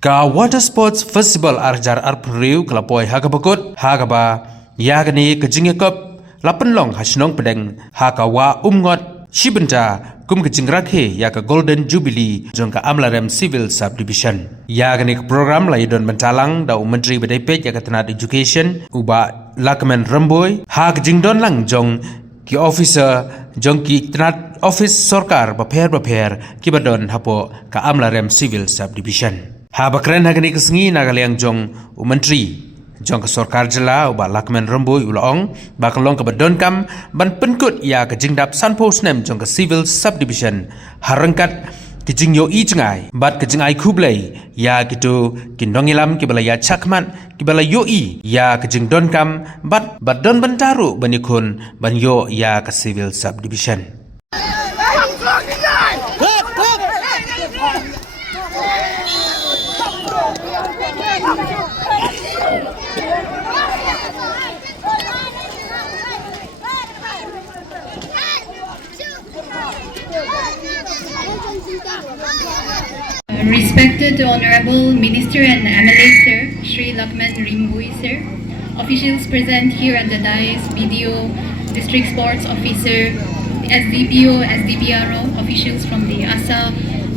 Ka Water Sports Festival arjar arpriu kelapoi hagabakut hagaba yagani kejingekop lapenlong hasnong pedeng hakawa umngot shibenta kum kejingrakhe yaka Golden Jubilee jongka Amlarem Civil Subdivision yagani program laidon mentalang da Menteri Bedepet yaka Tenat Education uba Lakman Ramboy hak jingdon lang jong ki officer jong ki Tenat Office Sorkar baper ki badon hapo ka Amlarem Civil Subdivision Habakren hagani kesengi nagaliang jong Menteri jong ke Sorkar jela uba Lakman Ramboy ulaong bakalong ke badon kam ban penkut ya ke jingdap sanpos nem jong ke Civil Subdivision harangkat ke jingyo i jengai bat ke jengai kublai ya gitu kindongilam ke balaya chakman ke balayo i ya ke jingdon kam bat badon bentaru banikun banyo ya ke Civil Subdivision Respected Honorable Minister and MLA Sir, Shri Lakman Ramboy Sir, officials present here at the dais, BDO, District Sports Officer, SDPO, SDPRO, officials from the ASA,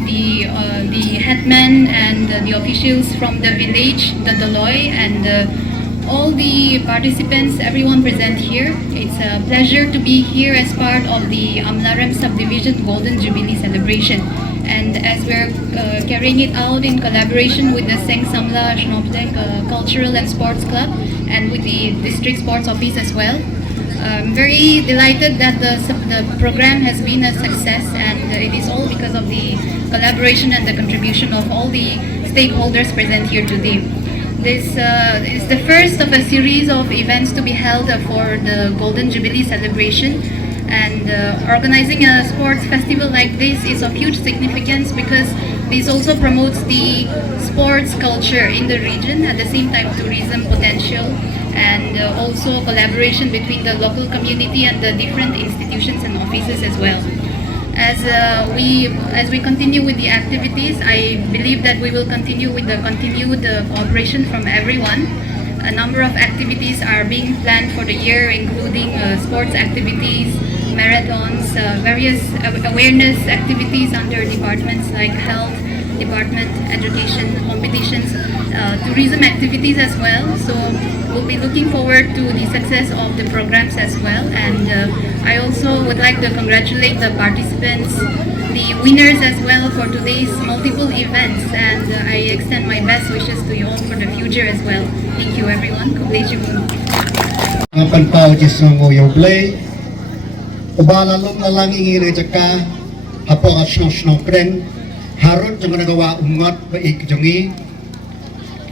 the headman and the officials from the village, the Daloy, and all the participants, everyone present here. It's a pleasure to be here as part of the Amlarem Subdivision Golden Jubilee celebration. And as we're carrying it out in collaboration with the Seng Samla Shnoptek Cultural and Sports Club and with the District Sports Office as well. I'm very delighted that the program has been a success, and it is all because of the collaboration and the contribution of all the stakeholders present here today. This is the first of a series of events to be held for the Golden Jubilee celebration. And organizing a sports festival like this is of huge significance because this also promotes the sports culture in the region, at the same time tourism potential, and also collaboration between the local community and the different institutions and offices as well. As we continue with the activities, I believe that we will continue with the continued cooperation from everyone. A number of activities are being planned for the year, including sports activities, marathons, various awareness activities under departments like health department, education, competitions, tourism activities as well. So we'll be looking forward to the success of the programs as well. And I also would like to congratulate the participants, the winners as well for today's multiple events. And I extend my best wishes to you all for the future as well. Thank you everyone. Apan pau jisongo yo play. Ubala lum lalang ingin jaka hapo asno kren harun jeng nagawa umngot baik jongi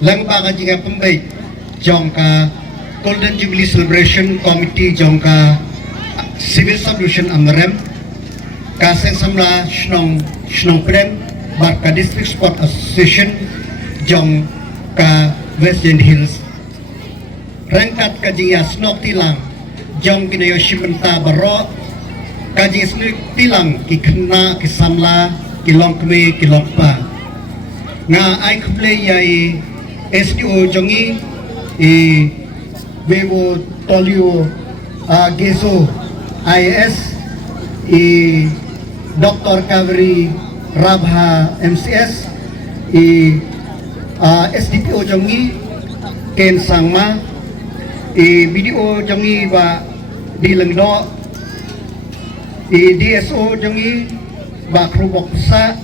lang ba ka jiga pembay jongka Golden Jubilee Celebration Committee jongka Civil Subdivision Amlarem kaseng samla snong kren barka District Sport Association jongka West End Hills rangkat kajiya snok tilang jong kinayo shimenta baro kaji snok tilang kikena kisamla kilong kme kilong pa nga ay kuble yai SDO jongi bewo tolio geso IS Dr. Kaveri Rabha MCS SDPO jongi Ken Sangma video jongi ba di lengdo DSO jongi ba krubok sa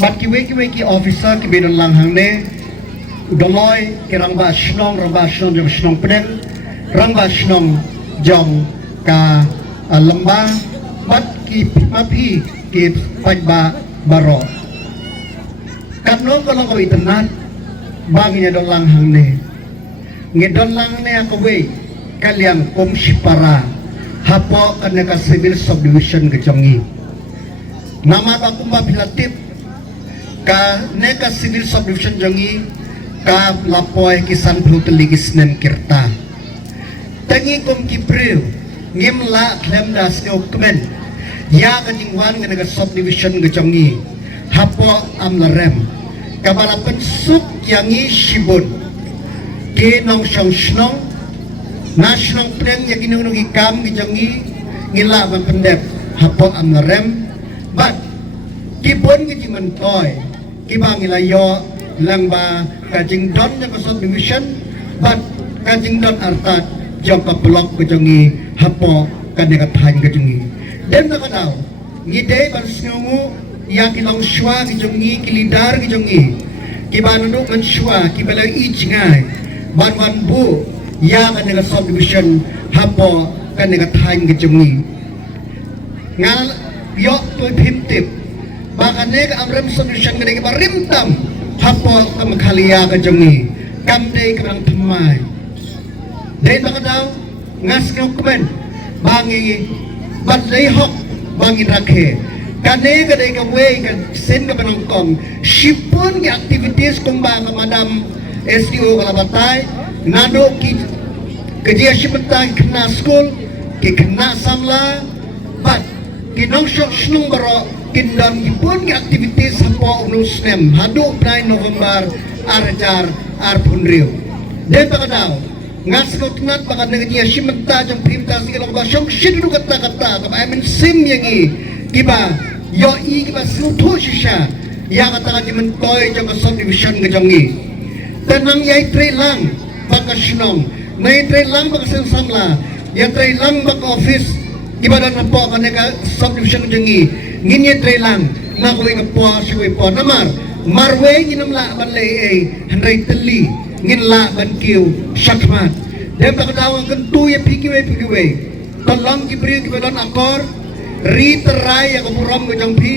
bat kiwe ki officer ki bedon lang hangne doloy kirang ba snong jong snong pedeng rang ba snong jong ka lembang bat ki mapi ki pajba baro katno ko lang ko itenan baginya dong lang hangne ngedon lang ne ako we kaliang komsipara hapo kaneka Civil Subdivision kejongi nama bakumba pilatip ka neka Civil Subdivision jongi ka lapoy kisan pluteligis nem kirta tangi kom kipriu ngimla klemda snokmen ya kanjingwan kaneka Subdivision kejongi hapo Amlarem kabala pensuk yang i shibun ke nong shong shnong national plan yang ginung ikam gijangi ngila ban pendep hapo amrem but kibon gi mentoy kibang ila yo langba kajing don yang kosot division but kajing don artat jangka blok gijangi hapo kanega thain gijangi dan nakadaw ngide ban snungu ya kilong shwa gijangi kilidar gijangi kibananu kan shwa kibala ijngai ban bu ya kanega subdivision hapo kanega thain gijangi ngal yo to pimtip bakane ka amrem solution kanega barimtam hapo kam khalia gijangi kamde kamang thamai dai bakadaw ngas ngokben bangi badlei hok bangi rakhe kane kadai ka way ka sen ka panangkong shipun ki activities kung ba ka madam SDO kalabatay nado ki kajia shipentay kena school ki kena samla but kinong shok shnung baro kindam ki pun ki activities hapo unusnem hado 9 November arjar arpunriu de pakadaw ngas ko tinat baka nagnya shimenta jong pimta sigalo ba shok shidu kata-kata ka I mean sim yangi kiba yo i kiba sutu shisha ya kata ka mentoy jong subdivision ka jongi tenang yai tre lang baka shnong nay tre lang baka samla ya tre lang baka office kiba dan po ka nega subdivision ka jongi nginye tre lang na ko ka po siwe po namar marwe ginamla ban lay handray tali nginla ban kiw shakmat dem pakadawang kentu ya pikiwe tolong kibri kiba dan akor riterai yang kemuram ke jampi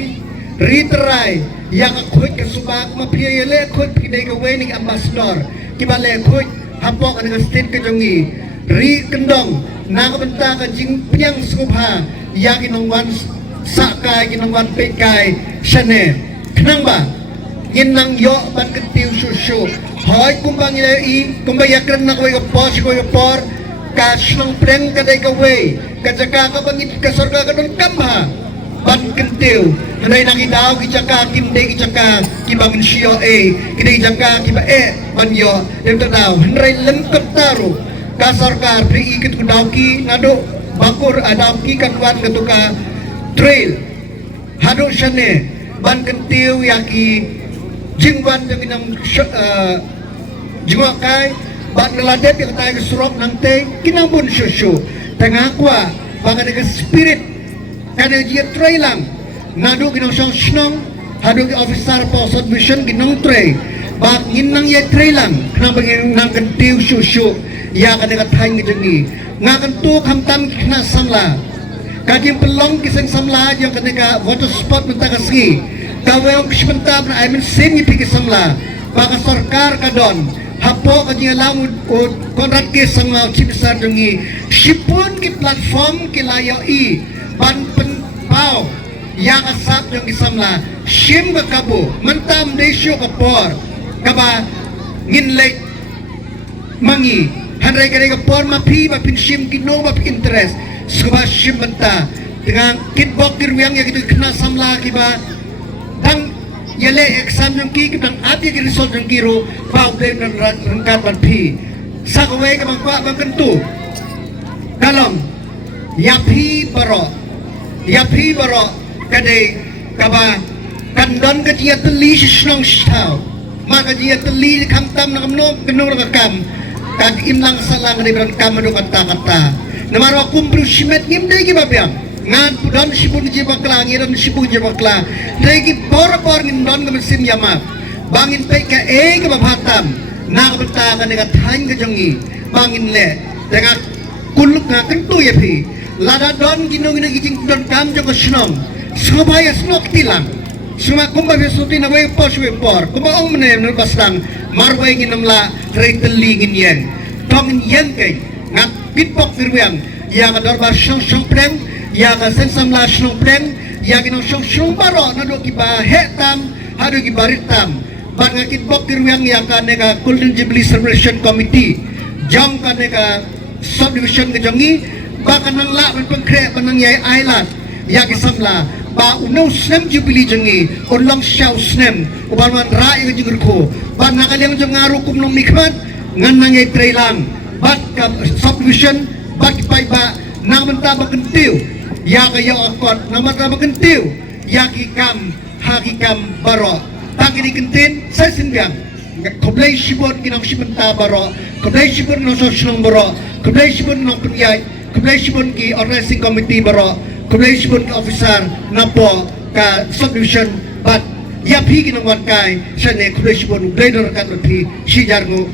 riterai yang akut ke subak mapia yele akut pidai ke wening ambassador kibale akut hapok dengan state ke jongi ri kendong na kabenta ka jing piang subha yang inongwan sakai inongwan pekai shane kenang ba ginang yo ban ketiu susu hoy kumbang i kumbayakran na ko por ka shnong preng kadai ka way kajaka ka bangit ka sorga ka don kamha ban kentiu hanay nakidaw kijaka kimde kijaka kibangin siyo kidai jaka kiba banyo dem tadaw hanay lengkap taru ka sarkar pri ikit ko daw ki nado bakur adaw ki kanwan katuka trail hado syane ban kentiu yaki jingwan yang inang jingwakai bak neladet yang tayo kesurok nangte kinambun susu tengah kwa baka nega spirit kana dia tray lang nado ginong siyang shnong hado ki officer po submission ginong tray bak ginang ya tray lang kanang bagay nang kantiw susu ya kana kathain gijangi nga kanto kamtam kina samla kajim pelong kisang samla yang kana water spot mentakasgi kawayong kismentab na I mean same ipiki samla baka sarkar kadon hapo kanya lang konrad ke sama cipsar dungi sipun ki platform ki layo i ban penpau yang asap yung isamla sim ka kabo mentam desyo ka por kaba nginlay mangi hanray ka por mapi sim kino mapi interest suba sim menta dengan kitbok kirwiyang ya gitu kena samla kiba dang yale exam yung ki kitang ati ki result yung kiro pao blame ng rangkat man pi sa kaway ka magpa magkanto kalong yapi baro kadai kaba kandon ka jiya tali shishnong shtaw maka jiya tali kamtam na kamno kanong nakakam kag imlang salang na ibrang kamano kanta namaro kumpru shimet ngimday ki babiyang ngan pudon sibun ji bakla ngiran sibu ji bakla lagi por ngindon ka mesim yama bangin pe ka ka babhatam na ka benta ka nega thain ka jongi bangin le tega kuluk na kantu ya phi lada don ginong gijing don kam jong snong subaya snok tilang suma kumba besuti na way poswe por kumba ong mene no baslang marway ginamla retelingin yen tongin yen kay ngat pitpok firwang ya ka dorbar shong preng ya ka sensam la shnong preng ya ginong shong baro na do kiba hetam hado ki baritam ban ngakit bok tirwang ya ka nega Golden Jubilee Celebration Committee jong ka nega subdivision ke jongi baka nang la ban pengkre banang yai island ya ki samla ba uno snem jubilee jengi ulang syau snem uban man ra yang jengur ko ba nakaliang jeng ngaru kum nong mikmat ngan nangai trailang bat ka subdivision bat pai ba nang menta ba kentiu ya kaya akot nang menta ba kentiu ya kikam hakikam baro takini kentin saya simbiang koblai shibot kinang shibenta baro koblai shibot no sosnong baro koblai shibot no kunyai koblai shibot ki organizing committee baro koblai shibot ki officer napo ka subdivision but ya pi kinang wan kai sane koblai shibot ublai no rakat pi shijarmu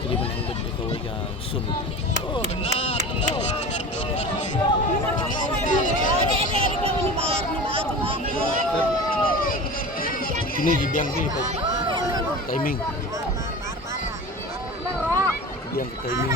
Jadi menunggu di kau ya sun. Ini dibiang ni timing. Dibiang timing.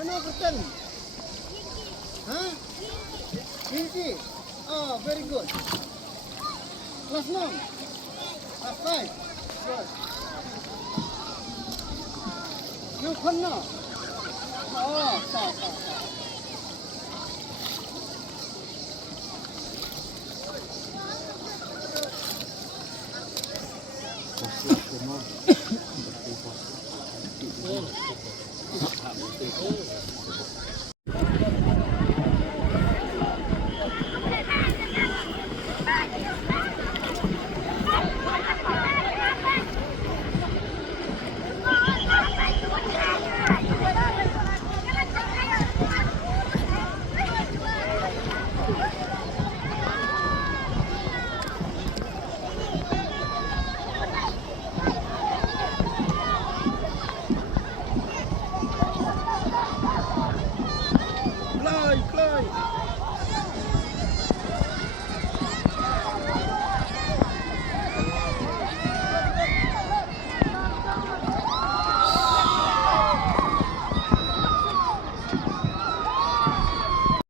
Mana pesan? Huh? Kinci. Oh, very good. Last long. Last five. Good. No fun now. Oh, stop. Stop.